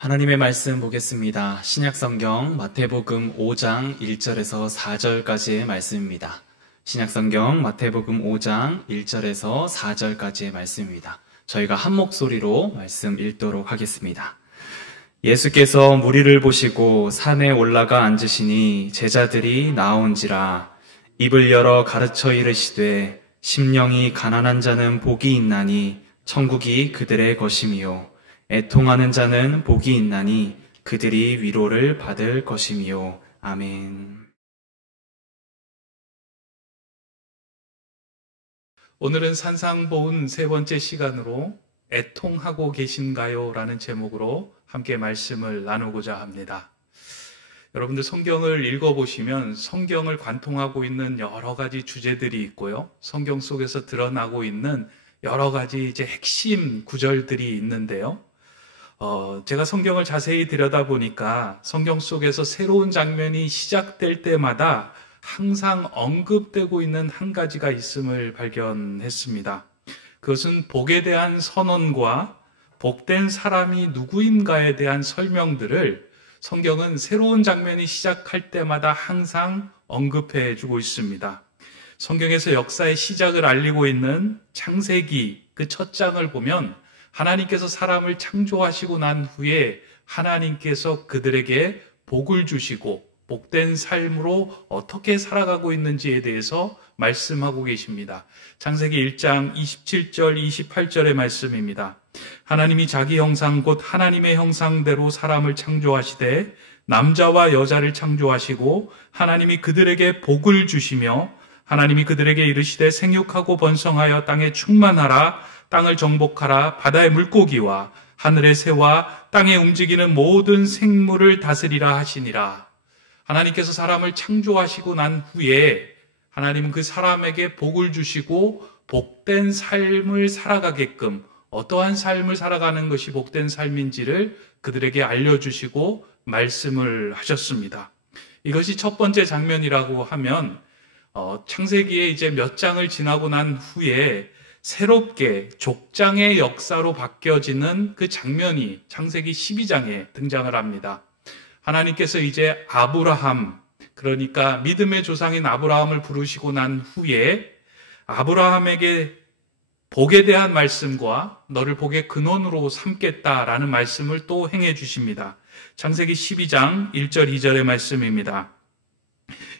하나님의 말씀 보겠습니다. 신약성경 마태복음 5장 1절에서 4절까지의 말씀입니다. 신약성경 마태복음 5장 1절에서 4절까지의 말씀입니다. 저희가 한 목소리로 말씀 읽도록 하겠습니다. 예수께서 무리를 보시고 산에 올라가 앉으시니 제자들이 나온지라. 입을 열어 가르쳐 이르시되 심령이 가난한 자는 복이 있나니 천국이 그들의 것이미요. 애통하는 자는 복이 있나니 그들이 위로를 받을 것이미요. 아멘. 오늘은 산상보훈 세 번째 시간으로 애통하고 계신가요? 라는 제목으로 함께 말씀을 나누고자 합니다. 여러분들 성경을 읽어보시면 성경을 관통하고 있는 여러 가지 주제들이 있고요. 성경 속에서 드러나고 있는 여러 가지 핵심 구절들이 있는데요. 제가 성경을 자세히 들여다보니까 성경 속에서 새로운 장면이 시작될 때마다 항상 언급되고 있는 한 가지가 있음을 발견했습니다. 그것은 복에 대한 선언과 복된 사람이 누구인가에 대한 설명들을 성경은 새로운 장면이 시작할 때마다 항상 언급해 주고 있습니다. 성경에서 역사의 시작을 알리고 있는 창세기 그 첫 장을 보면 하나님께서 사람을 창조하시고 난 후에 하나님께서 그들에게 복을 주시고 복된 삶으로 어떻게 살아가고 있는지에 대해서 말씀하고 계십니다. 창세기 1장 27절 28절의 말씀입니다. 하나님이 자기 형상 곧 하나님의 형상대로 사람을 창조하시되 남자와 여자를 창조하시고 하나님이 그들에게 복을 주시며 하나님이 그들에게 이르시되 생육하고 번성하여 땅에 충만하라. 땅을 정복하라. 바다의 물고기와 하늘의 새와 땅에 움직이는 모든 생물을 다스리라 하시니라. 하나님께서 사람을 창조하시고 난 후에 하나님은 그 사람에게 복을 주시고 복된 삶을 살아가게끔 어떠한 삶을 살아가는 것이 복된 삶인지를 그들에게 알려주시고 말씀을 하셨습니다. 이것이 첫 번째 장면이라고 하면 창세기에 이제 몇 장을 지나고 난 후에 새롭게 족장의 역사로 바뀌어지는 그 장면이 창세기 12장에 등장을 합니다. 하나님께서 이제 아브라함, 그러니까 믿음의 조상인 아브라함을 부르시고 난 후에 아브라함에게 복에 대한 말씀과 너를 복의 근원으로 삼겠다라는 말씀을 또 행해 주십니다. 창세기 12장 1절 2절의 말씀입니다.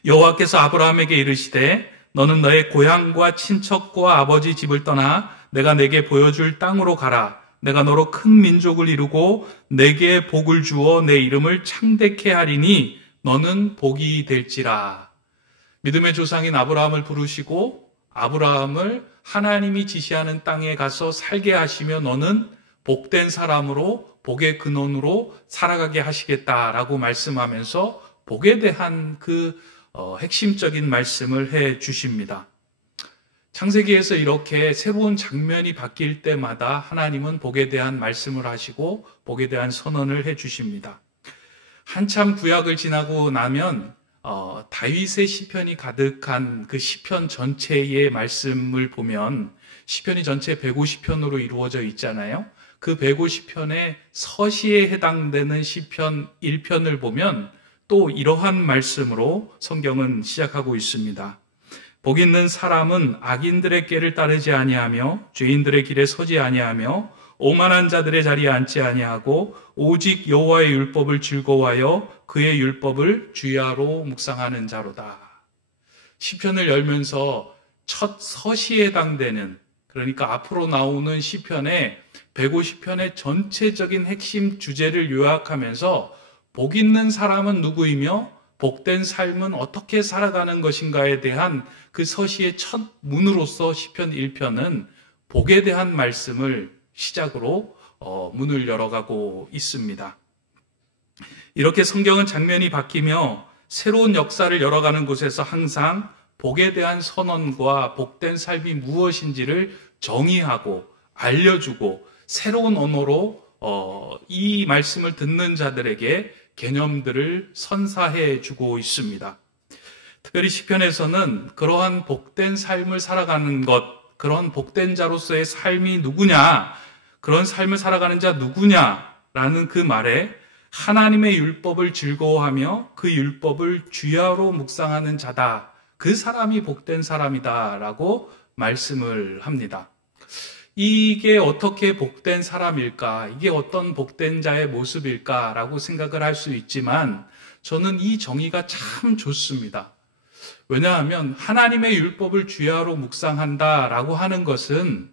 여호와께서 아브라함에게 이르시되 너는 너의 고향과 친척과 아버지 집을 떠나 내가 내게 보여줄 땅으로 가라. 내가 너로 큰 민족을 이루고 내게 복을 주어 내 이름을 창대케 하리니 너는 복이 될지라. 믿음의 조상인 아브라함을 부르시고 아브라함을 하나님이 지시하는 땅에 가서 살게 하시며 너는 복된 사람으로 복의 근원으로 살아가게 하시겠다라고 말씀하면서 복에 대한 핵심적인 말씀을 해 주십니다. 창세기에서 이렇게 새로운 장면이 바뀔 때마다 하나님은 복에 대한 말씀을 하시고 복에 대한 선언을 해 주십니다. 한참 구약을 지나고 나면 다윗의 시편이 가득한 그 시편 전체의 말씀을 보면 시편이 전체 150편으로 이루어져 있잖아요. 그 150편의 서시에 해당되는 시편 1편을 보면 또 이러한 말씀으로 성경은 시작하고 있습니다. 복 있는 사람은 악인들의 길을 따르지 아니하며 죄인들의 길에 서지 아니하며 오만한 자들의 자리에 앉지 아니하고 오직 여호와의 율법을 즐거워하여 그의 율법을 주야로 묵상하는 자로다. 시편을 열면서 첫 서시에 해당되는, 그러니까 앞으로 나오는 시편의 150편의 전체적인 핵심 주제를 요약하면서 복 있는 사람은 누구이며 복된 삶은 어떻게 살아가는 것인가에 대한 그 서시의 첫 문으로서 시편 1편은 복에 대한 말씀을 시작으로 문을 열어가고 있습니다. 이렇게 성경은 장면이 바뀌며 새로운 역사를 열어가는 곳에서 항상 복에 대한 선언과 복된 삶이 무엇인지를 정의하고 알려주고 새로운 언어로 이 말씀을 듣는 자들에게 개념들을 선사해 주고 있습니다. 특별히 시편에서는 그러한 복된 삶을 살아가는 것, 그런 복된 자로서의 삶이 누구냐, 그런 삶을 살아가는 자 누구냐, 라는 그 말에 하나님의 율법을 즐거워하며 그 율법을 주야로 묵상하는 자다. 그 사람이 복된 사람이다. 라고 말씀을 합니다. 이게 어떻게 복된 사람일까? 이게 어떤 복된 자의 모습일까? 라고 생각을 할 수 있지만 저는 이 정의가 참 좋습니다. 왜냐하면 하나님의 율법을 주야로 묵상한다 라고 하는 것은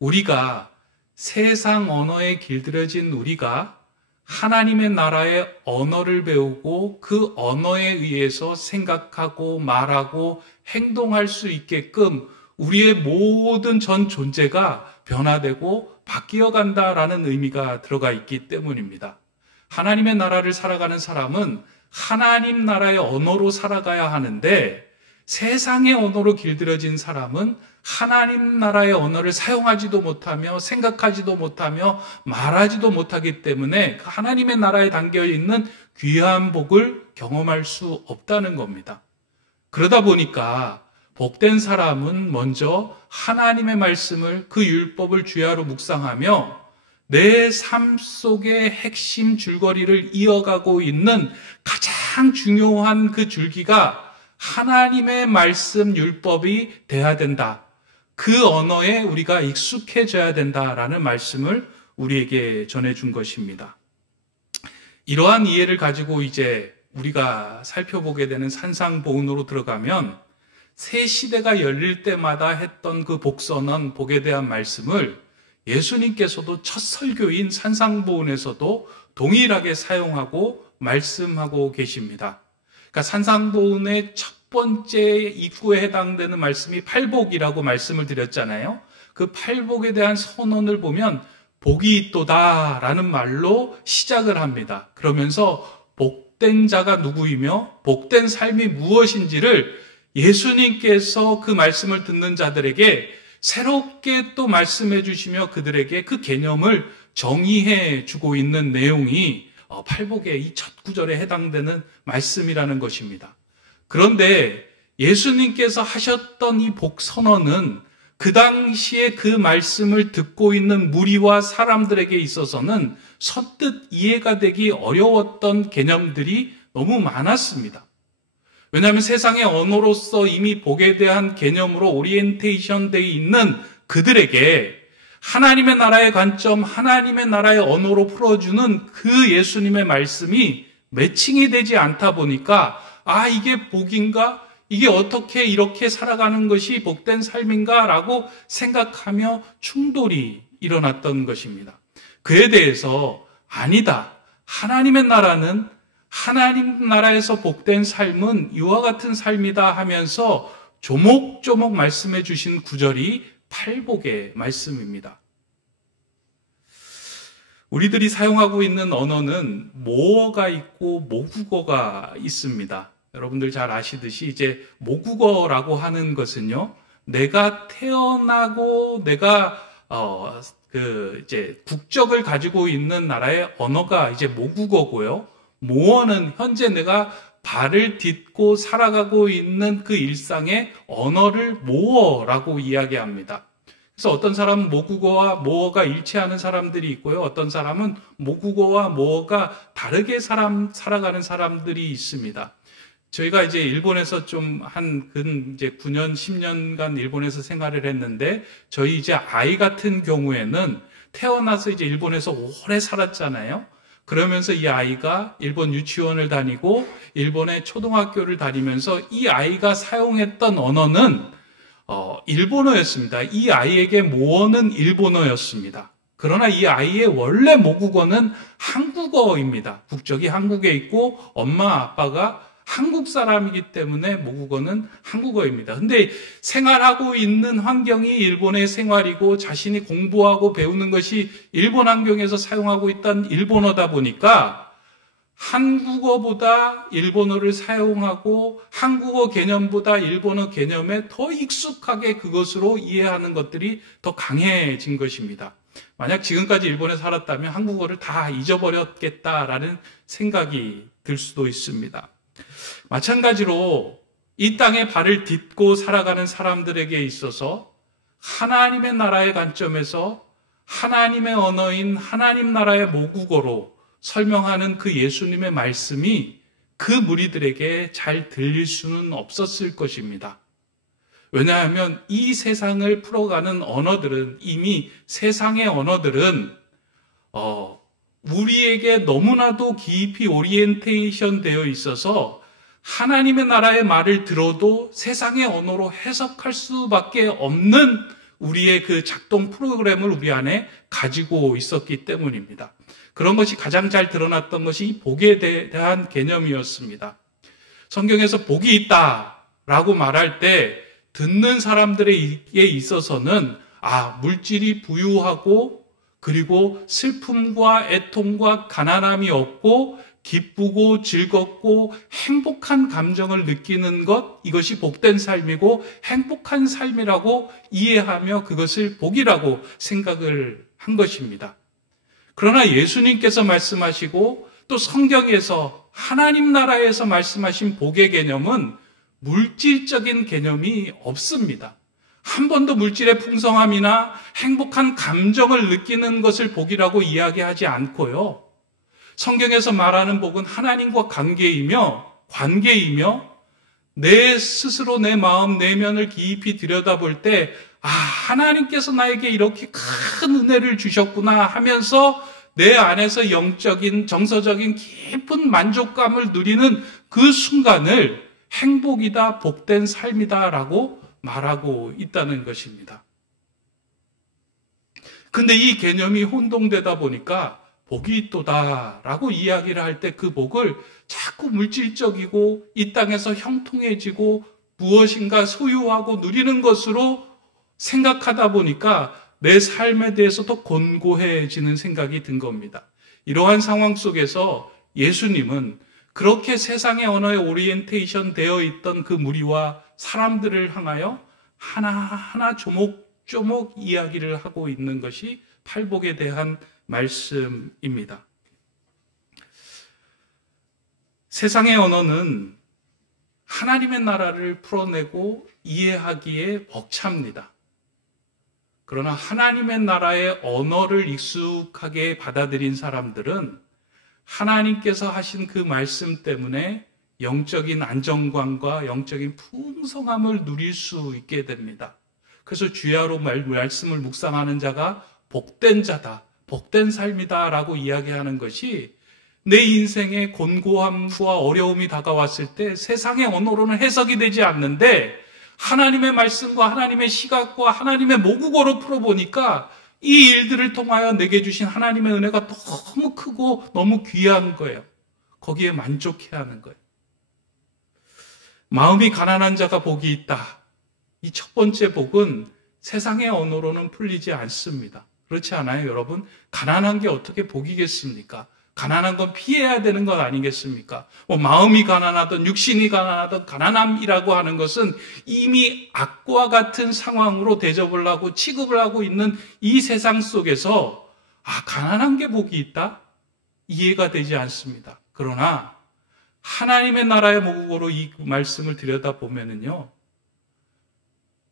우리가 세상 언어에 길들여진 우리가 하나님의 나라의 언어를 배우고 그 언어에 의해서 생각하고 말하고 행동할 수 있게끔 우리의 모든 전 존재가 변화되고 바뀌어 간다라는 의미가 들어가 있기 때문입니다. 하나님의 나라를 살아가는 사람은 하나님 나라의 언어로 살아가야 하는데 세상의 언어로 길들여진 사람은 하나님 나라의 언어를 사용하지도 못하며 생각하지도 못하며 말하지도 못하기 때문에 하나님의 나라에 담겨 있는 귀한 복을 경험할 수 없다는 겁니다. 그러다 보니까 복된 사람은 먼저 하나님의 말씀을 그 율법을 주야로 묵상하며 내 삶 속의 핵심 줄거리를 이어가고 있는 가장 중요한 그 줄기가 하나님의 말씀 율법이 돼야 된다. 그 언어에 우리가 익숙해져야 된다라는 말씀을 우리에게 전해준 것입니다. 이러한 이해를 가지고 이제 우리가 살펴보게 되는 산상보훈으로 들어가면 새 시대가 열릴 때마다 했던 그 복선언, 복에 대한 말씀을 예수님께서도 첫 설교인 산상보훈에서도 동일하게 사용하고 말씀하고 계십니다. 그러니까 산상보훈의 첫 번째 입구에 해당되는 말씀이 팔복이라고 말씀을 드렸잖아요. 그 팔복에 대한 선언을 보면 복이 있도다 라는 말로 시작을 합니다. 그러면서 복된 자가 누구이며 복된 삶이 무엇인지를 예수님께서 그 말씀을 듣는 자들에게 새롭게 또 말씀해 주시며 그들에게 그 개념을 정의해 주고 있는 내용이 팔복의 이 첫 구절에 해당되는 말씀이라는 것입니다. 그런데 예수님께서 하셨던 이 복선언은 그 당시에 그 말씀을 듣고 있는 무리와 사람들에게 있어서는 선뜻 이해가 되기 어려웠던 개념들이 너무 많았습니다. 왜냐하면 세상의 언어로서 이미 복에 대한 개념으로 오리엔테이션 되어 있는 그들에게 하나님의 나라의 관점, 하나님의 나라의 언어로 풀어주는 그 예수님의 말씀이 매칭이 되지 않다 보니까 이게 복인가? 이게 어떻게 이렇게 살아가는 것이 복된 삶인가? 라고 생각하며 충돌이 일어났던 것입니다. 그에 대해서 아니다. 하나님의 나라는 하나님 나라에서 복된 삶은 이와 같은 삶이다 하면서 조목조목 말씀해 주신 구절이 팔복의 말씀입니다. 우리들이 사용하고 있는 언어는 모어가 있고 모국어가 있습니다. 여러분들 잘 아시듯이 이제 모국어라고 하는 것은요, 내가 태어나고 내가 이제 국적을 가지고 있는 나라의 언어가 이제 모국어고요. 모어는 현재 내가 발을 딛고 살아가고 있는 그 일상의 언어를 모어라고 이야기합니다. 그래서 어떤 사람은 모국어와 모어가 일치하는 사람들이 있고요. 어떤 사람은 모국어와 모어가 다르게 살아가는 사람들이 있습니다. 저희가 이제 일본에서 좀 이제 9년, 10년간 일본에서 생활을 했는데, 저희 이제 아이 같은 경우에는 태어나서 이제 일본에서 오래 살았잖아요. 그러면서 이 아이가 일본 유치원을 다니고 일본의 초등학교를 다니면서 이 아이가 사용했던 언어는 일본어였습니다. 이 아이에게 모어는 일본어였습니다. 그러나 이 아이의 원래 모국어는 한국어입니다. 국적이 한국에 있고 엄마 아빠가 한국 사람이기 때문에 모국어는 한국어입니다. 근데 생활하고 있는 환경이 일본의 생활이고 자신이 공부하고 배우는 것이 일본 환경에서 사용하고 있던 일본어다 보니까 한국어보다 일본어를 사용하고 한국어 개념보다 일본어 개념에 더 익숙하게 그것으로 이해하는 것들이 더 강해진 것입니다. 만약 지금까지 일본에 살았다면 한국어를 다 잊어버렸겠다라는 생각이 들 수도 있습니다. 마찬가지로 이 땅에 발을 딛고 살아가는 사람들에게 있어서 하나님의 나라의 관점에서 하나님의 언어인 하나님 나라의 모국어로 설명하는 그 예수님의 말씀이 그 무리들에게 잘 들릴 수는 없었을 것입니다. 왜냐하면 이 세상을 풀어가는 언어들은, 이미 세상의 언어들은 우리에게 너무나도 깊이 오리엔테이션 되어 있어서 하나님의 나라의 말을 들어도 세상의 언어로 해석할 수밖에 없는 우리의 그 작동 프로그램을 우리 안에 가지고 있었기 때문입니다. 그런 것이 가장 잘 드러났던 것이 복에 대한 개념이었습니다. 성경에서 복이 있다라고 말할 때 듣는 사람들에게 있어서는 물질이 부유하고 그리고 슬픔과 애통과 가난함이 없고 기쁘고 즐겁고 행복한 감정을 느끼는 것, 이것이 복된 삶이고 행복한 삶이라고 이해하며 그것을 복이라고 생각을 한 것입니다. 그러나 예수님께서 말씀하시고 또 성경에서 하나님 나라에서 말씀하신 복의 개념은 물질적인 개념이 없습니다. 한 번도 물질의 풍성함이나 행복한 감정을 느끼는 것을 복이라고 이야기하지 않고요. 성경에서 말하는 복은 하나님과 관계이며 내 스스로 내 마음 내면을 깊이 들여다볼 때 하나님께서 나에게 이렇게 큰 은혜를 주셨구나 하면서 내 안에서 영적인 정서적인 깊은 만족감을 누리는 그 순간을 행복이다, 복된 삶이다라고 말하고 있다는 것입니다. 근데 이 개념이 혼동되다 보니까 복이 있도다라고 이야기를 할 때 그 복을 자꾸 물질적이고 이 땅에서 형통해지고 무엇인가 소유하고 누리는 것으로 생각하다 보니까 내 삶에 대해서 더 곤고해지는 생각이 든 겁니다. 이러한 상황 속에서 예수님은 그렇게 세상의 언어에 오리엔테이션 되어 있던 그 무리와 사람들을 향하여 하나하나 조목조목 이야기를 하고 있는 것이 팔복에 대한 말씀입니다. 세상의 언어는 하나님의 나라를 풀어내고 이해하기에 벅찹니다. 그러나 하나님의 나라의 언어를 익숙하게 받아들인 사람들은 하나님께서 하신 그 말씀 때문에 영적인 안정감과 영적인 풍성함을 누릴 수 있게 됩니다. 그래서 주야로 말씀을 묵상하는 자가 복된 자다, 복된 삶이다 라고 이야기하는 것이 내 인생의 곤고함과 어려움이 다가왔을 때 세상의 언어로는 해석이 되지 않는데 하나님의 말씀과 하나님의 시각과 하나님의 모국어로 풀어보니까 이 일들을 통하여 내게 주신 하나님의 은혜가 너무 크고 너무 귀한 거예요. 거기에 만족해야 하는 거예요. 마음이 가난한 자가 복이 있다. 이 첫 번째 복은 세상의 언어로는 풀리지 않습니다. 그렇지 않아요, 여러분? 가난한 게 어떻게 복이겠습니까? 가난한 건 피해야 되는 것 아니겠습니까? 마음이 가난하든 육신이 가난하든 가난함이라고 하는 것은 이미 악과 같은 상황으로 대접을 하고 취급을 하고 있는 이 세상 속에서 가난한 게 복이 있다? 이해가 되지 않습니다. 그러나 하나님의 나라의 모국어로 이 말씀을 들여다보면은요,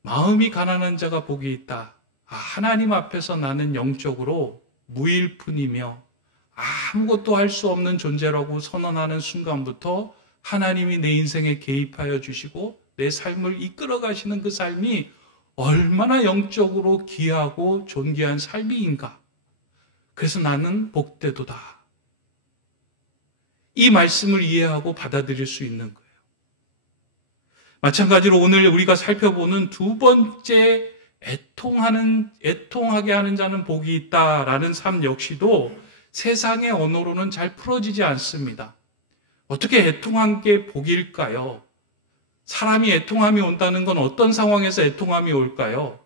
마음이 가난한 자가 복이 있다. 하나님 앞에서 나는 영적으로 무일푼이며 아무것도 할 수 없는 존재라고 선언하는 순간부터 하나님이 내 인생에 개입하여 주시고 내 삶을 이끌어 가시는 그 삶이 얼마나 영적으로 귀하고 존귀한 삶인가. 그래서 나는 복되도다. 이 말씀을 이해하고 받아들일 수 있는 거예요. 마찬가지로 오늘 우리가 살펴보는 두 번째 애통하게 하는 자는 복이 있다라는 삶 역시도 세상의 언어로는 잘 풀어지지 않습니다. 어떻게 애통한 게 복일까요? 사람이 애통함이 온다는 건 어떤 상황에서 애통함이 올까요?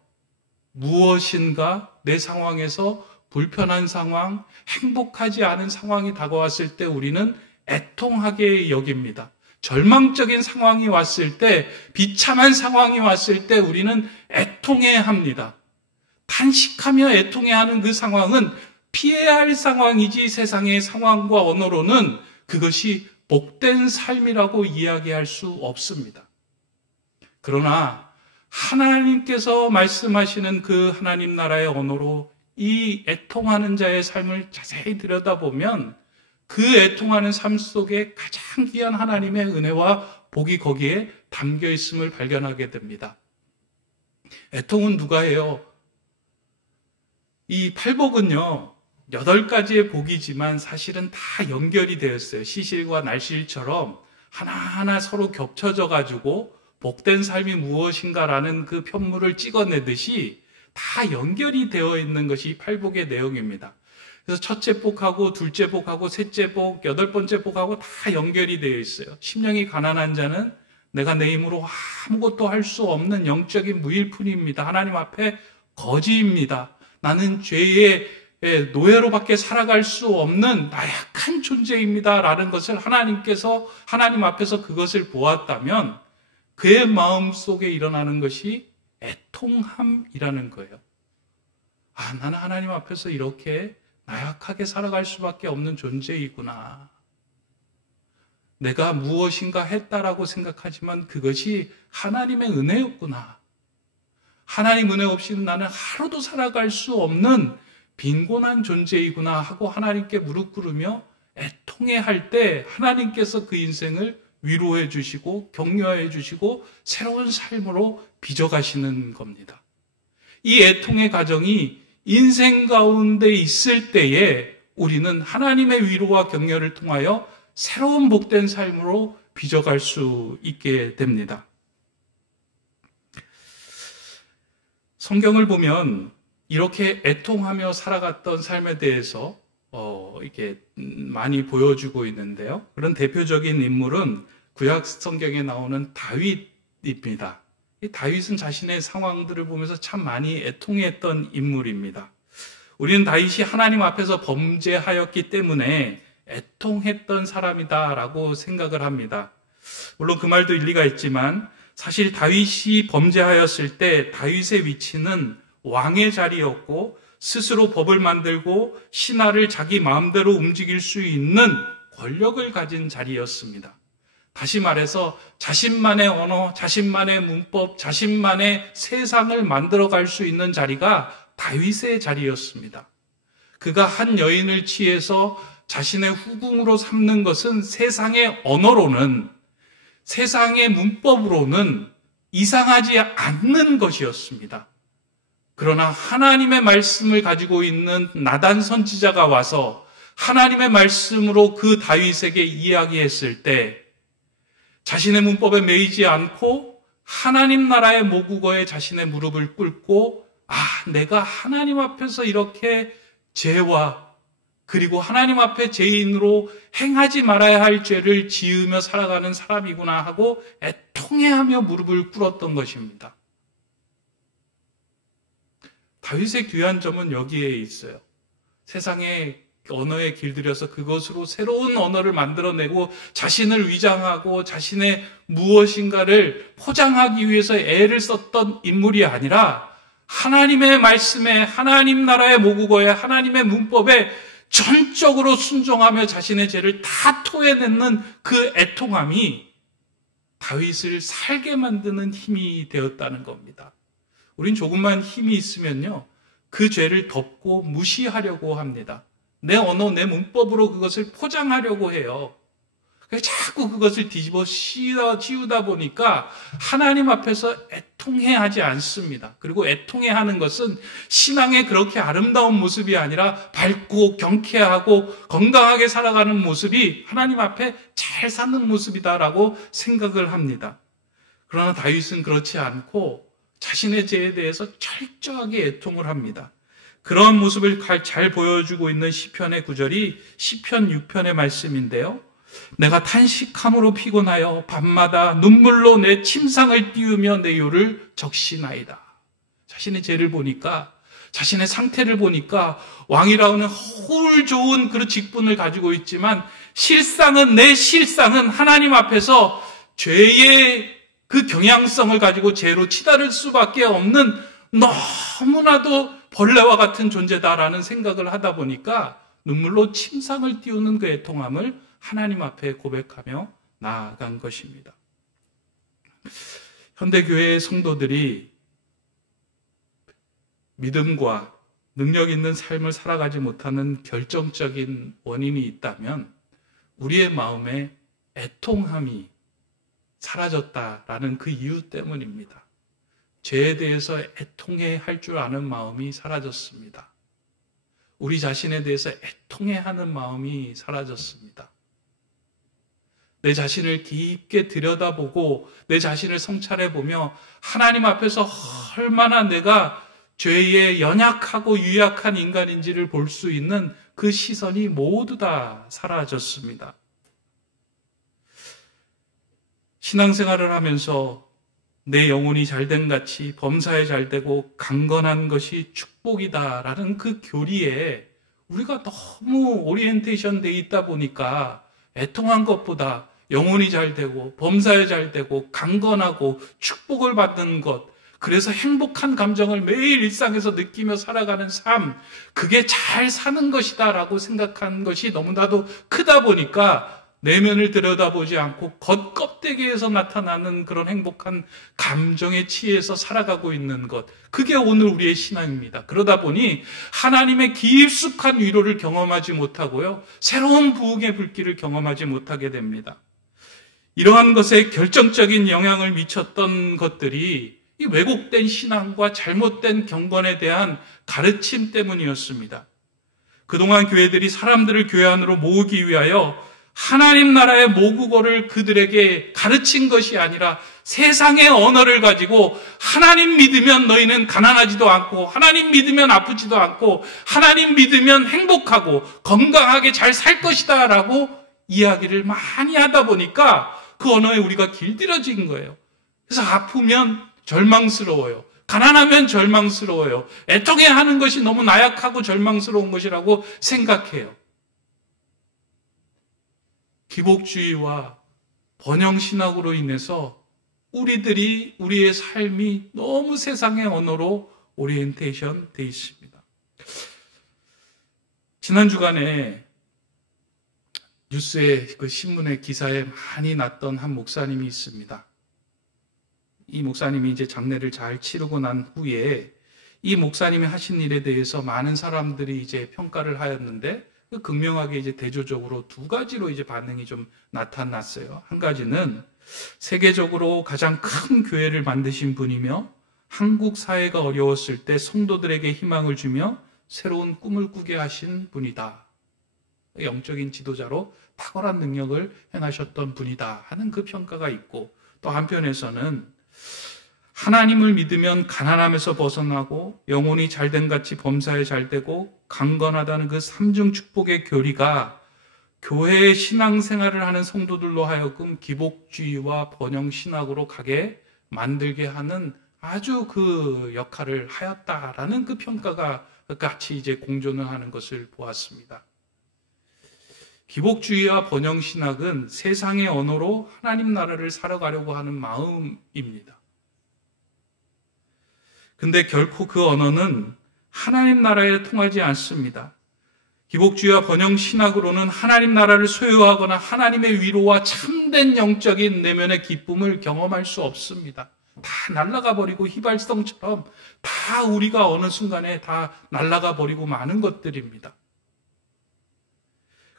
무엇인가 내 상황에서 불편한 상황, 행복하지 않은 상황이 다가왔을 때 우리는 애통하게 여깁니다. 절망적인 상황이 왔을 때, 비참한 상황이 왔을 때 우리는 애통해야 합니다. 탄식하며 애통해야 하는 그 상황은 피해야 할 상황이지 세상의 상황과 언어로는 그것이 복된 삶이라고 이야기할 수 없습니다. 그러나 하나님께서 말씀하시는 그 하나님 나라의 언어로 이 애통하는 자의 삶을 자세히 들여다보면 그 애통하는 삶 속에 가장 귀한 하나님의 은혜와 복이 거기에 담겨 있음을 발견하게 됩니다. 애통은 누가 해요? 이 팔복은요, 8가지의 복이지만 사실은 다 연결이 되어 있어요. 시실과 날실처럼 하나하나 서로 겹쳐져 가지고 복된 삶이 무엇인가라는 그 편물을 찍어내듯이 다 연결이 되어 있는 것이 팔복의 내용입니다. 그래서 첫째 복하고 둘째 복하고 셋째 복, 8번째 복하고 다 연결이 되어 있어요. 심령이 가난한 자는 내가 내 힘으로 아무것도 할 수 없는 영적인 무일푼입니다. 하나님 앞에 거지입니다. 나는 죄의 노예로밖에 살아갈 수 없는 나약한 존재입니다. 라는 것을 하나님 앞에서 그것을 보았다면 그의 마음 속에 일어나는 것이 애통함이라는 거예요. 아, 나는 하나님 앞에서 이렇게 나약하게 살아갈 수밖에 없는 존재이구나. 내가 무엇인가 했다라고 생각하지만 그것이 하나님의 은혜였구나. 하나님 은혜 없이는 나는 하루도 살아갈 수 없는 빈곤한 존재이구나 하고 하나님께 무릎 꿇으며 애통해할 때 하나님께서 그 인생을 위로해 주시고 격려해 주시고 새로운 삶으로 빚어가시는 겁니다. 이 애통의 과정이 인생 가운데 있을 때에 우리는 하나님의 위로와 격려를 통하여 새로운 복된 삶으로 빚어갈 수 있게 됩니다. 성경을 보면 이렇게 애통하며 살아갔던 삶에 대해서 이렇게 많이 보여주고 있는데요. 그런 대표적인 인물은 구약 성경에 나오는 다윗입니다. 이 다윗은 자신의 상황들을 보면서 참 많이 애통했던 인물입니다. 우리는 다윗이 하나님 앞에서 범죄하였기 때문에 애통했던 사람이다라고 생각을 합니다. 물론 그 말도 일리가 있지만 사실 다윗이 범죄하였을 때 다윗의 위치는 왕의 자리였고 스스로 법을 만들고 신하를 자기 마음대로 움직일 수 있는 권력을 가진 자리였습니다. 다시 말해서 자신만의 언어, 자신만의 문법, 자신만의 세상을 만들어갈 수 있는 자리가 다윗의 자리였습니다. 그가 한 여인을 취해서 자신의 후궁으로 삼는 것은 세상의 언어로는, 세상의 문법으로는 이상하지 않는 것이었습니다. 그러나 하나님의 말씀을 가지고 있는 나단 선지자가 와서 하나님의 말씀으로 그 다윗에게 이야기했을 때 자신의 문법에 매이지 않고 하나님 나라의 모국어에 자신의 무릎을 꿇고 내가 하나님 앞에서 이렇게 죄와 그리고 하나님 앞에 죄인으로 행하지 말아야 할 죄를 지으며 살아가는 사람이구나 하고 애통해하며 무릎을 꿇었던 것입니다. 다윗의 귀한 점은 여기에 있어요. 세상의 언어에 길들여서 그것으로 새로운 언어를 만들어내고 자신을 위장하고 자신의 무엇인가를 포장하기 위해서 애를 썼던 인물이 아니라 하나님의 말씀에, 하나님 나라의 모국어에, 하나님의 문법에 전적으로 순종하며 자신의 죄를 다 토해내는 그 애통함이 다윗을 살게 만드는 힘이 되었다는 겁니다. 우린 조금만 힘이 있으면요, 그 죄를 덮고 무시하려고 합니다. 내 언어, 내 문법으로 그것을 포장하려고 해요. 자꾸 그것을 뒤집어 씌우다 보니까 하나님 앞에서 애통해하지 않습니다. 그리고 애통해하는 것은 신앙의 그렇게 아름다운 모습이 아니라 밝고 경쾌하고 건강하게 살아가는 모습이 하나님 앞에 잘 사는 모습이다라고 생각을 합니다. 그러나 다윗은 그렇지 않고 자신의 죄에 대해서 철저하게 애통을 합니다. 그런 모습을 잘 보여주고 있는 시편의 구절이 시편 6편의 말씀인데요. 내가 탄식함으로 피곤하여 밤마다 눈물로 내 침상을 띄우며 내 요를 적시나이다. 자신의 죄를 보니까, 자신의 상태를 보니까 왕이라고는 홀 좋은 그 직분을 가지고 있지만 내 실상은 하나님 앞에서 죄의 그 경향성을 가지고 죄로 치달을 수밖에 없는 너무나도 벌레와 같은 존재다라는 생각을 하다 보니까 눈물로 침상을 띄우는 그 애통함을 하나님 앞에 고백하며 나아간 것입니다. 현대교회의 성도들이 믿음과 능력 있는 삶을 살아가지 못하는 결정적인 원인이 있다면 우리의 마음에 애통함이 사라졌다라는 그 이유 때문입니다. 죄에 대해서 애통해 할 줄 아는 마음이 사라졌습니다. 우리 자신에 대해서 애통해 하는 마음이 사라졌습니다. 내 자신을 깊게 들여다보고 내 자신을 성찰해보며 하나님 앞에서 얼마나 내가 죄에 연약하고 유약한 인간인지를 볼 수 있는 그 시선이 모두 다 사라졌습니다. 신앙생활을 하면서 내 영혼이 잘된 같이 범사에 잘되고 강건한 것이 축복이다라는 그 교리에 우리가 너무 오리엔테이션 돼 있다 보니까 애통한 것보다 영혼이 잘되고 범사에 잘되고 강건하고 축복을 받는 것, 그래서 행복한 감정을 매일 일상에서 느끼며 살아가는 삶, 그게 잘 사는 것이다라고 생각한 것이 너무나도 크다 보니까 내면을 들여다보지 않고 겉껍데기에서 나타나는 그런 행복한 감정에 취해서 살아가고 있는 것, 그게 오늘 우리의 신앙입니다. 그러다 보니 하나님의 깊숙한 위로를 경험하지 못하고요, 새로운 부흥의 불길을 경험하지 못하게 됩니다. 이러한 것에 결정적인 영향을 미쳤던 것들이 이 왜곡된 신앙과 잘못된 경건에 대한 가르침 때문이었습니다. 그동안 교회들이 사람들을 교회 안으로 모으기 위하여 하나님 나라의 모국어를 그들에게 가르친 것이 아니라 세상의 언어를 가지고 하나님 믿으면 너희는 가난하지도 않고 하나님 믿으면 아프지도 않고 하나님 믿으면 행복하고 건강하게 잘 살 것이다 라고 이야기를 많이 하다 보니까 그 언어에 우리가 길들여진 거예요. 그래서 아프면 절망스러워요. 가난하면 절망스러워요. 애통해야 하는 것이 너무 나약하고 절망스러운 것이라고 생각해요. 기복주의와 번영신학으로 인해서 우리의 삶이 너무 세상의 언어로 오리엔테이션 돼 있습니다. 지난 주간에 뉴스에 그 신문의 기사에 많이 났던 한 목사님이 있습니다. 이 목사님이 이제 장례를 잘 치르고 난 후에 이 목사님이 하신 일에 대해서 많은 사람들이 이제 평가를 하였는데 극명하게 이제 대조적으로 두 가지로 이제 반응이 좀 나타났어요. 한 가지는 세계적으로 가장 큰 교회를 만드신 분이며 한국 사회가 어려웠을 때 성도들에게 희망을 주며 새로운 꿈을 꾸게 하신 분이다. 영적인 지도자로 탁월한 능력을 행하셨던 분이다 하는 그 평가가 있고, 또 한편에서는 하나님을 믿으면 가난함에서 벗어나고 영혼이 잘된 같이 범사에 잘되고 강건하다는 그 삼중 축복의 교리가 교회의 신앙생활을 하는 성도들로 하여금 기복주의와 번영신학으로 가게 만들게 하는 아주 그 역할을 하였다라는 그 평가가 같이 이제 공존을 하는 것을 보았습니다. 기복주의와 번영신학은 세상의 언어로 하나님 나라를 살아가려고 하는 마음입니다. 근데 결코 그 언어는 하나님 나라에 통하지 않습니다. 기복주의와 번영신학으로는 하나님 나라를 소유하거나 하나님의 위로와 참된 영적인 내면의 기쁨을 경험할 수 없습니다. 다 날아가 버리고 휘발성처럼 다 우리가 어느 순간에 다 날아가 버리고 마는 것들입니다.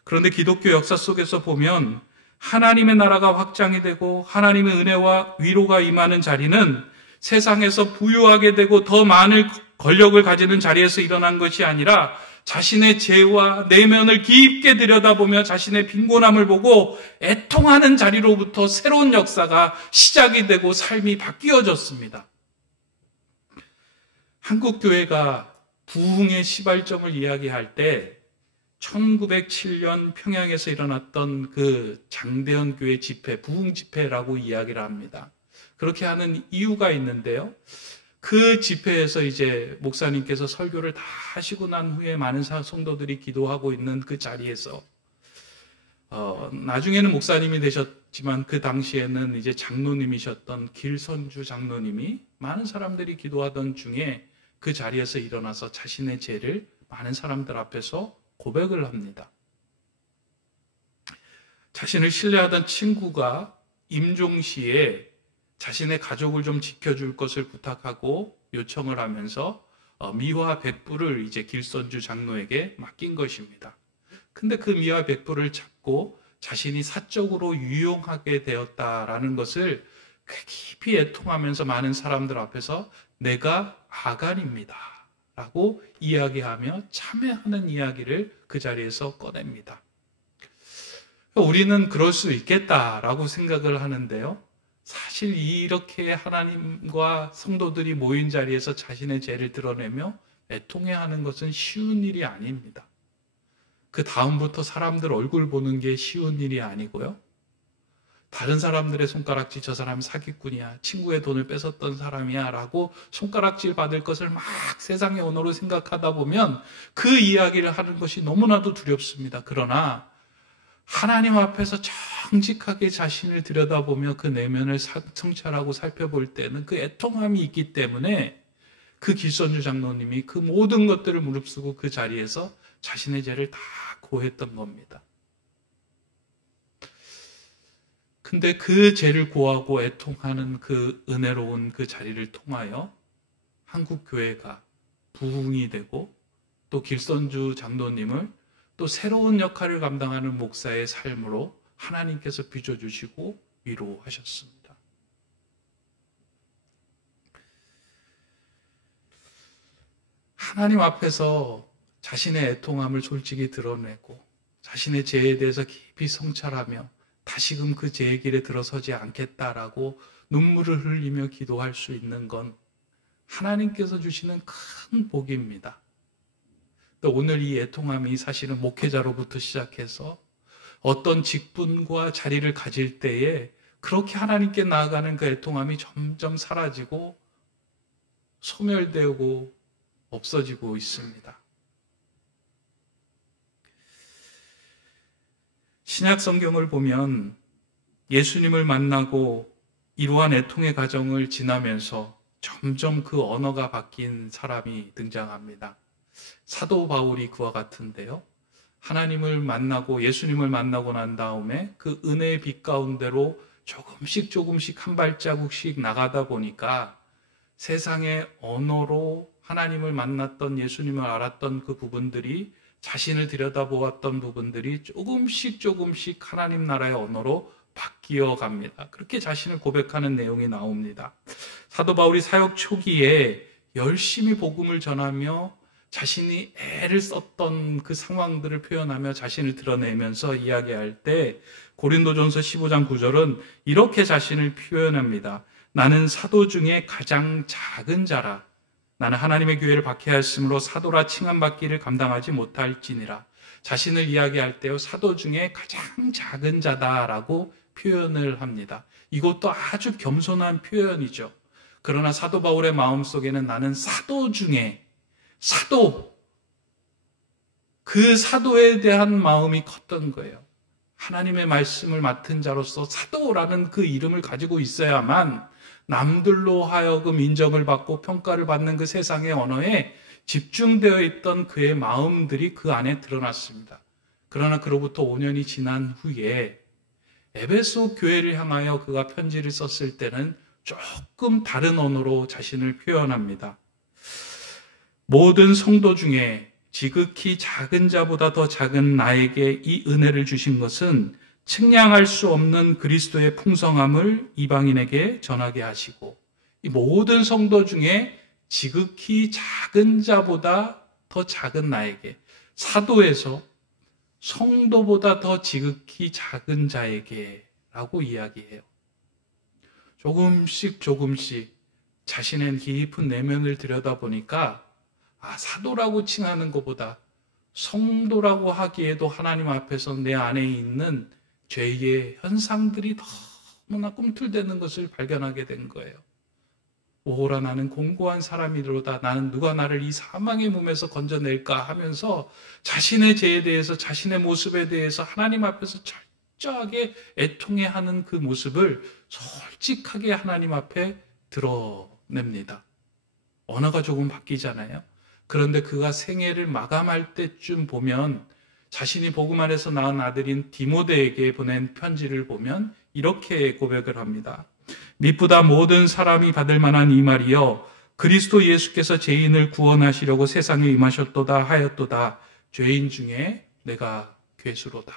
그런데 기독교 역사 속에서 보면 하나님의 나라가 확장이 되고 하나님의 은혜와 위로가 임하는 자리는 세상에서 부유하게 되고 더 많은 권력을 가지는 자리에서 일어난 것이 아니라 자신의 죄와 내면을 깊게 들여다보며 자신의 빈곤함을 보고 애통하는 자리로부터 새로운 역사가 시작이 되고 삶이 바뀌어졌습니다. 한국교회가 부흥의 시발점을 이야기할 때 1907년 평양에서 일어났던 그 장대현 교회 집회, 부흥 집회라고 이야기를 합니다. 그렇게 하는 이유가 있는데요. 그 집회에서 이제 목사님께서 설교를 다 하시고 난 후에 많은 성도들이 기도하고 있는 그 자리에서 나중에는 목사님이 되셨지만 그 당시에는 이제 장로님이셨던 길선주 장로님이 많은 사람들이 기도하던 중에 그 자리에서 일어나서 자신의 죄를 많은 사람들 앞에서 고백을 합니다. 자신을 신뢰하던 친구가 임종시에 자신의 가족을 좀 지켜줄 것을 부탁하고 요청을 하면서 미화 100불을 이제 길선주 장로에게 맡긴 것입니다. 근데 그 미화 100불을 잡고 자신이 사적으로 유용하게 되었다라는 것을 깊이 애통하면서 많은 사람들 앞에서 내가 아간입니다 라고 이야기하며 참회하는 이야기를 그 자리에서 꺼냅니다. 우리는 그럴 수 있겠다라고 생각을 하는데요. 사실 이렇게 하나님과 성도들이 모인 자리에서 자신의 죄를 드러내며 애통해하는 것은 쉬운 일이 아닙니다. 그 다음부터 사람들 얼굴 보는 게 쉬운 일이 아니고요. 다른 사람들의 손가락질, 저 사람 사기꾼이야, 친구의 돈을 뺏었던 사람이야 라고 손가락질 받을 것을 막 세상의 언어로 생각하다 보면 그 이야기를 하는 것이 너무나도 두렵습니다. 그러나 하나님 앞에서 정직하게 자신을 들여다보며 그 내면을 성찰하고 살펴볼 때는 그 애통함이 있기 때문에 그 길선주 장로님이 그 모든 것들을 무릅쓰고 그 자리에서 자신의 죄를 다 고했던 겁니다. 근데 그 죄를 고하고 애통하는 그 은혜로운 그 자리를 통하여 한국 교회가 부흥이 되고 또 길선주 장로님을 또 새로운 역할을 감당하는 목사의 삶으로 하나님께서 빚어주시고 위로하셨습니다. 하나님 앞에서 자신의 애통함을 솔직히 드러내고 자신의 죄에 대해서 깊이 성찰하며 다시금 그 죄의 길에 들어서지 않겠다라고 눈물을 흘리며 기도할 수 있는 건 하나님께서 주시는 큰 복입니다. 또 오늘 이 애통함이 사실은 목회자로부터 시작해서 어떤 직분과 자리를 가질 때에 그렇게 하나님께 나아가는 그 애통함이 점점 사라지고 소멸되고 없어지고 있습니다. 신약 성경을 보면 예수님을 만나고 이러한 애통의 과정을 지나면서 점점 그 언어가 바뀐 사람이 등장합니다. 사도 바울이 그와 같은데요. 하나님을 만나고 예수님을 만나고 난 다음에 그 은혜의 빛 가운데로 조금씩 한 발자국씩 나가다 보니까 세상의 언어로 하나님을 만났던 예수님을 알았던 그 부분들이 자신을 들여다보았던 부분들이 조금씩 하나님 나라의 언어로 바뀌어 갑니다. 그렇게 자신을 고백하는 내용이 나옵니다. 사도 바울이 사역 초기에 열심히 복음을 전하며 자신이 애를 썼던 그 상황들을 표현하며 자신을 드러내면서 이야기할 때 고린도전서 15장 9절은 이렇게 자신을 표현합니다. 나는 사도 중에 가장 작은 자라. 나는 하나님의 교회를 박해하였으므로 사도라 칭함받기를 감당하지 못할지니라. 자신을 이야기할 때요, 사도 중에 가장 작은 자다라고 표현을 합니다. 이것도 아주 겸손한 표현이죠. 그러나 사도 바울의 마음속에는 나는 사도 중에 사도, 그 사도에 대한 마음이 컸던 거예요. 하나님의 말씀을 맡은 자로서 사도라는 그 이름을 가지고 있어야만 남들로 하여금 인정을 받고 평가를 받는 그 세상의 언어에 집중되어 있던 그의 마음들이 그 안에 드러났습니다. 그러나 그로부터 5년이 지난 후에 에베소 교회를 향하여 그가 편지를 썼을 때는 조금 다른 언어로 자신을 표현합니다. 모든 성도 중에 지극히 작은 자보다 더 작은 나에게 이 은혜를 주신 것은 측량할 수 없는 그리스도의 풍성함을 이방인에게 전하게 하시고, 이 모든 성도 중에 지극히 작은 자보다 더 작은 나에게, 사도에서 성도보다 더 지극히 작은 자에게 라고 이야기해요. 조금씩 자신의 깊은 내면을 들여다보니까 사도라고 칭하는 것보다 성도라고 하기에도 하나님 앞에서 내 안에 있는 죄의 현상들이 너무나 꿈틀대는 것을 발견하게 된 거예요. 오호라 나는 공고한 사람이로다. 나는 누가 나를 이 사망의 몸에서 건져낼까 하면서 자신의 죄에 대해서, 자신의 모습에 대해서 하나님 앞에서 철저하게 애통해하는 그 모습을 솔직하게 하나님 앞에 드러냅니다. 언어가 조금 바뀌잖아요. 그런데 그가 생애를 마감할 때쯤 보면 자신이 복음 안에서 낳은 아들인 디모데에게 보낸 편지를 보면 이렇게 고백을 합니다. 미쁘다 모든 사람이 받을 만한 이 말이여, 그리스도 예수께서 죄인을 구원하시려고 세상에 임하셨도다 하였도다. 죄인 중에 내가 괴수로다.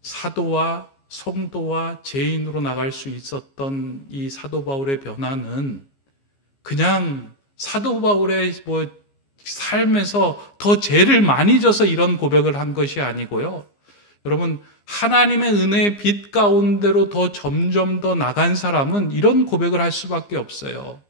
사도와 성도와 죄인으로 나갈 수 있었던 이 사도 바울의 변화는 그냥 사도 바울의 삶에서 더 죄를 많이 져서 이런 고백을 한 것이 아니고요. 여러분, 하나님의 은혜의 빛 가운데로 더 점점 더 나간 사람은 이런 고백을 할 수밖에 없어요.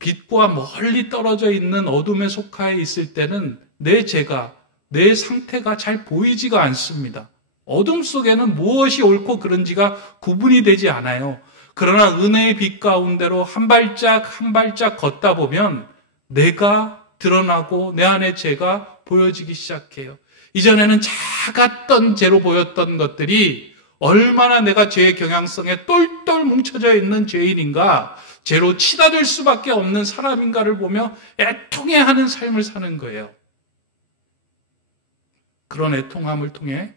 빛과 멀리 떨어져 있는 어둠에 속하여 있을 때는 내 죄가, 내 상태가 잘 보이지가 않습니다. 어둠 속에는 무엇이 옳고 그른지가 구분이 되지 않아요. 그러나 은혜의 빛 가운데로 한 발짝 한 발짝 걷다 보면 내가 드러나고 내 안의 죄가 보여지기 시작해요. 이전에는 작았던 죄로 보였던 것들이 얼마나 내가 죄의 경향성에 똘똘 뭉쳐져 있는 죄인인가, 죄로 치닫을 수밖에 없는 사람인가를 보며 애통해하는 삶을 사는 거예요. 그런 애통함을 통해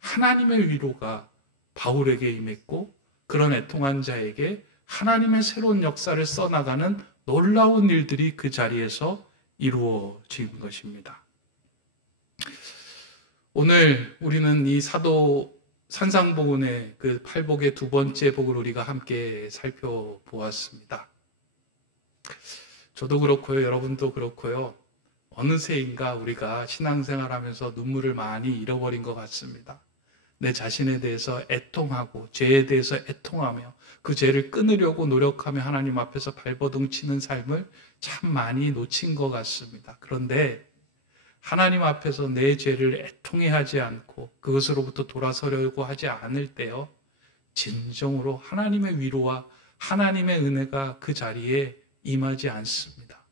하나님의 위로가 바울에게 임했고, 그런 애통한 자에게 하나님의 새로운 역사를 써나가는 놀라운 일들이 그 자리에서 이루어진 것입니다. 오늘 우리는 이 사도 산상보훈의 그 팔복의 두 번째 복을 우리가 함께 살펴보았습니다. 저도 그렇고요, 여러분도 그렇고요. 어느새인가 우리가 신앙생활하면서 눈물을 많이 잃어버린 것 같습니다. 내 자신에 대해서 애통하고 죄에 대해서 애통하며 그 죄를 끊으려고 노력하며 하나님 앞에서 발버둥 치는 삶을 참 많이 놓친 것 같습니다. 그런데 하나님 앞에서 내 죄를 애통해하지 않고 그것으로부터 돌아서려고 하지 않을 때요, 진정으로 하나님의 위로와 하나님의 은혜가 그 자리에 임하지 않습니다.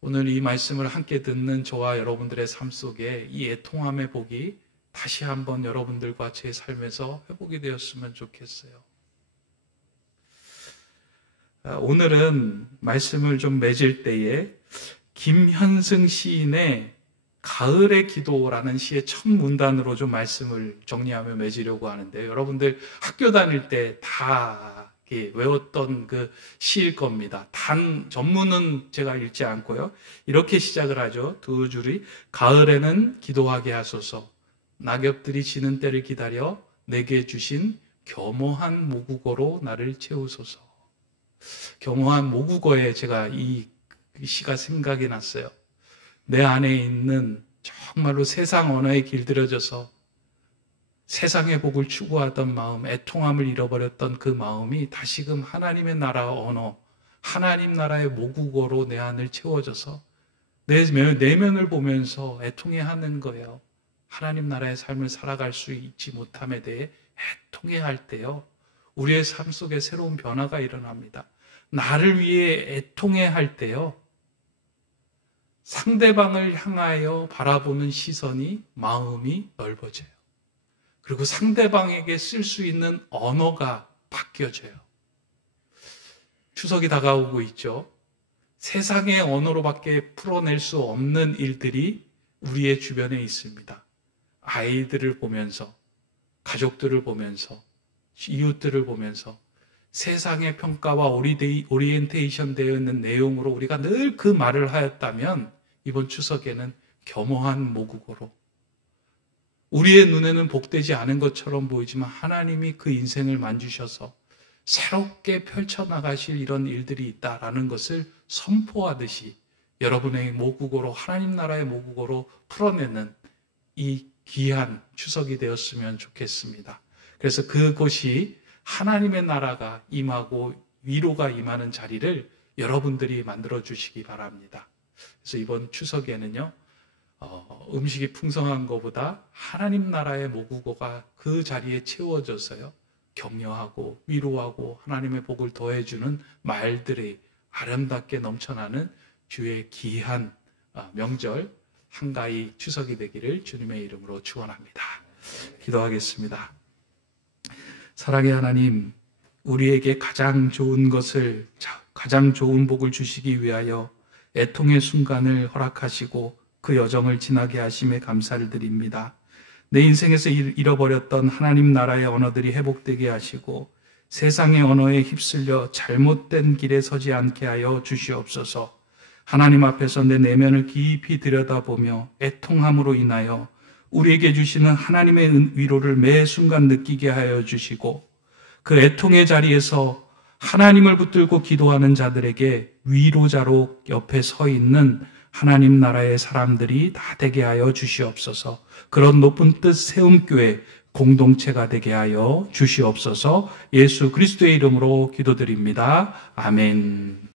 오늘 이 말씀을 함께 듣는 저와 여러분들의 삶 속에 이 애통함의 복이 다시 한번 여러분들과 제 삶에서 회복이 되었으면 좋겠어요. 오늘은 말씀을 좀 맺을 때에 김현승 시인의 가을의 기도라는 시의 첫 문단으로 좀 말씀을 정리하며 맺으려고 하는데요. 여러분들 학교 다닐 때 다 외웠던 그 시일 겁니다. 단 전문은 제가 읽지 않고요. 이렇게 시작을 하죠. 두 줄이 가을에는 기도하게 하소서. 낙엽들이 지는 때를 기다려 내게 주신 겸허한 모국어로 나를 채우소서. 겸허한 모국어에 제가 이 시가 생각이 났어요. 내 안에 있는 정말로 세상 언어에 길들여져서 세상의 복을 추구하던 마음, 애통함을 잃어버렸던 그 마음이 다시금 하나님의 나라 언어, 하나님 나라의 모국어로 내 안을 채워져서 내 내면을 보면서 애통해하는 거예요. 하나님 나라의 삶을 살아갈 수 있지 못함에 대해 애통해할 때요, 우리의 삶 속에 새로운 변화가 일어납니다. 나를 위해 애통해할 때요, 상대방을 향하여 바라보는 시선이, 마음이 넓어져요. 그리고 상대방에게 쓸 수 있는 언어가 바뀌어져요. 추석이 다가오고 있죠. 세상의 언어로밖에 풀어낼 수 없는 일들이 우리의 주변에 있습니다. 아이들을 보면서, 가족들을 보면서, 이웃들을 보면서 세상의 평가와 오리엔테이션 되어 있는 내용으로 우리가 늘 그 말을 하였다면 이번 추석에는 겸허한 모국어로, 우리의 눈에는 복되지 않은 것처럼 보이지만 하나님이 그 인생을 만주셔서 새롭게 펼쳐나가실 이런 일들이 있다라는 것을 선포하듯이 여러분의 모국어로, 하나님 나라의 모국어로 풀어내는 이 귀한 추석이 되었으면 좋겠습니다. 그래서 그곳이 하나님의 나라가 임하고 위로가 임하는 자리를 여러분들이 만들어 주시기 바랍니다. 그래서 이번 추석에는요, 음식이 풍성한 것보다 하나님 나라의 모국어가 그 자리에 채워져서요, 격려하고 위로하고 하나님의 복을 더해주는 말들이 아름답게 넘쳐나는 주의 귀한 명절 한가히 추석이 되기를 주님의 이름으로 축원합니다. 기도하겠습니다. 사랑의 하나님, 우리에게 가장 좋은 것을, 가장 좋은 복을 주시기 위하여 애통의 순간을 허락하시고 그 여정을 지나게 하심에 감사를 드립니다. 내 인생에서 잃어버렸던 하나님 나라의 언어들이 회복되게 하시고 세상의 언어에 휩쓸려 잘못된 길에 서지 않게 하여 주시옵소서. 하나님 앞에서 내 내면을 깊이 들여다보며 애통함으로 인하여 우리에게 주시는 하나님의 위로를 매 순간 느끼게 하여 주시고, 그 애통의 자리에서 하나님을 붙들고 기도하는 자들에게 위로자로 옆에 서 있는 하나님 나라의 사람들이 다 되게 하여 주시옵소서. 그런 높은 뜻 세움교회 공동체가 되게 하여 주시옵소서. 예수 그리스도의 이름으로 기도드립니다. 아멘.